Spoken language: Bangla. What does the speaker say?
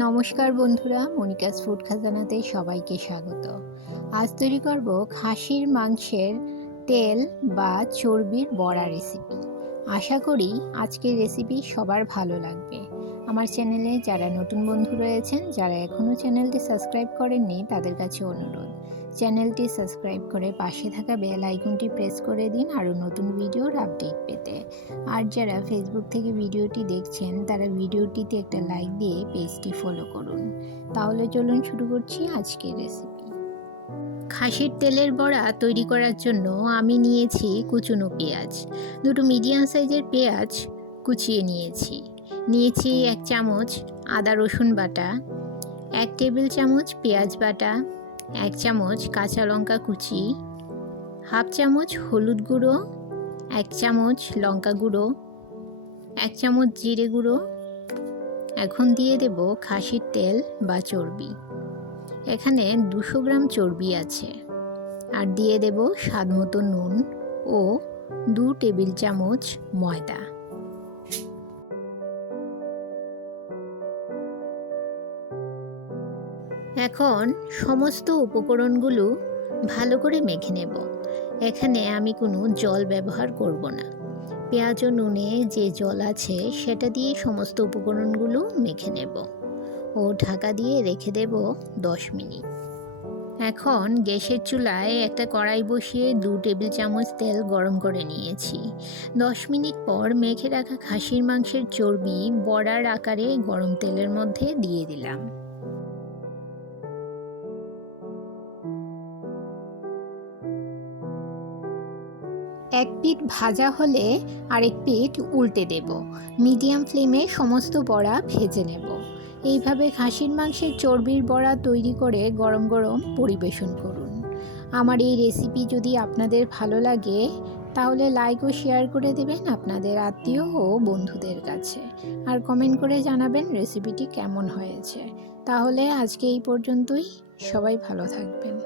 নমস্কার বন্ধুরা, মনিকাস ফুড খাজানাতে সবাইকে স্বাগত। আজ তৈরি করব খাসির মাংসের তেল বা চর্বির বড়া রেসিপি। আশা করি আজকের রেসিপি সবার ভালো লাগবে। আমার চ্যানেলে যারা নতুন বন্ধু রয়েছেন, যারা এখনও চ্যানেলটি সাবস্ক্রাইব করেননি, তাদের কাছে অনুরোধ, চ্যানেলটি সাবস্ক্রাইব করে পাশে থাকা বেল আইকনটি প্রেস করে দিন আরও নতুন ভিডিওর আপডেট পেতে। আর যারা ফেসবুক থেকে ভিডিওটি দেখছেন, তারা ভিডিওটিতে একটা লাইক দিয়ে পেজটি ফলো করুন। তাহলে চলুন শুরু করছি আজকের রেসিপি। খাসির তেলের বড়া তৈরি করার জন্য আমি নিয়েছি কুচনো পেঁয়াজ, দুটো মিডিয়াম সাইজের পেঁয়াজ কুচিয়ে নিয়েছি 1 চামচ আদা রসুন বাটা, 1 টেবিল চামচ পেঁয়াজ বাটা, 1 চামচ কাঁচা লঙ্কা কুচি, হাফ চামচ হলুদ গুঁড়ো, 1 চামচ লঙ্কা গুঁড়ো, 1 চামচ জিরে গুঁড়ো। এখন দিয়ে দেব খাসির তেল বা চর্বি। এখানে 200 গ্রাম চর্বি আছে। আর দিয়ে দেব স্বাদ মতো নুন ও 2 টেবিল চামচ ময়দা। এখন সমস্ত উপকরণগুলো ভালো করে মেখে নেব। এখানে আমি কোনো জল ব্যবহার করব না। পেঁয়াজ ও নুনে যে জল আছে সেটা দিয়ে সমস্ত উপকরণগুলো মেখে নেব ও ঢাকা দিয়ে রেখে দেব 10 মিনিট। এখন গ্যাসের চুলায় একটা কড়াই বসিয়ে 2 টেবিল চামচ তেল গরম করে নিয়েছি। 10 মিনিট পর মেখে রাখা খাসির মাংসের চর্বি বড়ার আকারে গরম তেলের মধ্যে দিয়ে দিলাম। এক পিঠ ভাজা হলে আরেক পিঠ উল্টে দেব। মিডিয়াম ফ্লেমে সমস্ত বড়া ভেজে নেব। এইভাবে খাসির মাংসের চর্বির বড়া তৈরি করে গরম গরম পরিবেশন করুন। আমার এই রেসিপি যদি আপনাদের ভালো লাগে তাহলে লাইক ও শেয়ার করে দেবেন আপনাদের আত্মীয় ও বন্ধুদের কাছে, আর কমেন্ট করে জানাবেন রেসিপিটি কেমন হয়েছে। তাহলে আজকে এই পর্যন্তই, সবাই ভালো থাকবেন।